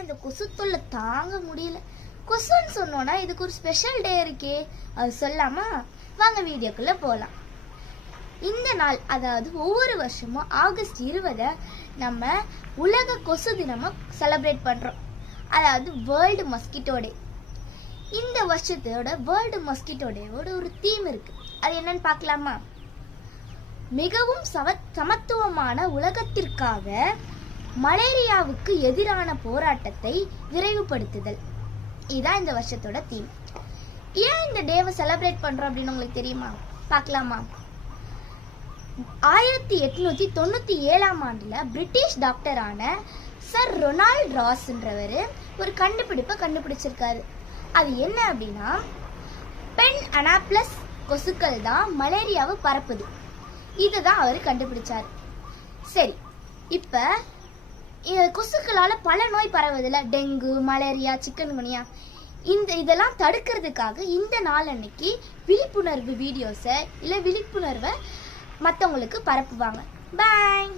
ஆனால் இந்த கொசு தொல்லை தாங்க முடியல. கொசுன்னு சொன்னோன்னா இதுக்கு ஒரு ஸ்பெஷல் டே இருக்கே, அது சொல்லாமா? வாங்க வீடியோக்குள்ளே போகலாம். இந்த நாள், அதாவது ஒவ்வொரு வருஷமும் ஆகஸ்ட் 20 நம்ம உலக கொசு தினமாக செலிப்ரேட் பண்ணுறோம். அதாவது வேர்ல்டு மஸ்கிட்டோ டே. இந்த வருஷத்தோட வேர்ல்டு மஸ்கிட்டோ டேவோட ஒரு தீம் இருக்கு. அது என்னன்னு பார்க்கலாமா? மிகவும் சமத்துவமான உலகத்திற்காக மலேரியாவுக்கு எதிரான போராட்டத்தை விரைவுபடுத்துதல். இதுதான் இந்த வருஷத்தோட தீம். ஏன் இந்த டேவை செலிப்ரேட் பண்றோம் அப்படின்னு உங்களுக்கு தெரியுமா? பார்க்கலாமா? 1897 ஆண்டுல பிரிட்டிஷ் டாக்டரான சர் ரொனால்ட் ராஸ்ன்றவர் ஒரு கண்டுபிடிப்பை கண்டுபிடிச்சிருக்காரு. அது என்ன அப்படின்னா, பென் அனாப்ளஸ் கொசுக்கள் தான் மலேரியாவை பரப்புது. இதுதான் அவர் கண்டுபிடிச்சார். சரி, இப்ப கொசுக்களால பல நோய் பரவுதுல, டெங்கு, மலேரியா, சிக்கன்குனியா. இதெல்லாம் தடுக்கிறதுக்காக இந்த நாள் அன்னைக்கு விழிப்புணர்வு வீடியோஸை இல்லை விழிப்புணர்வை மற்றவங்களுக்கு பரப்புவாங்க. பாய்.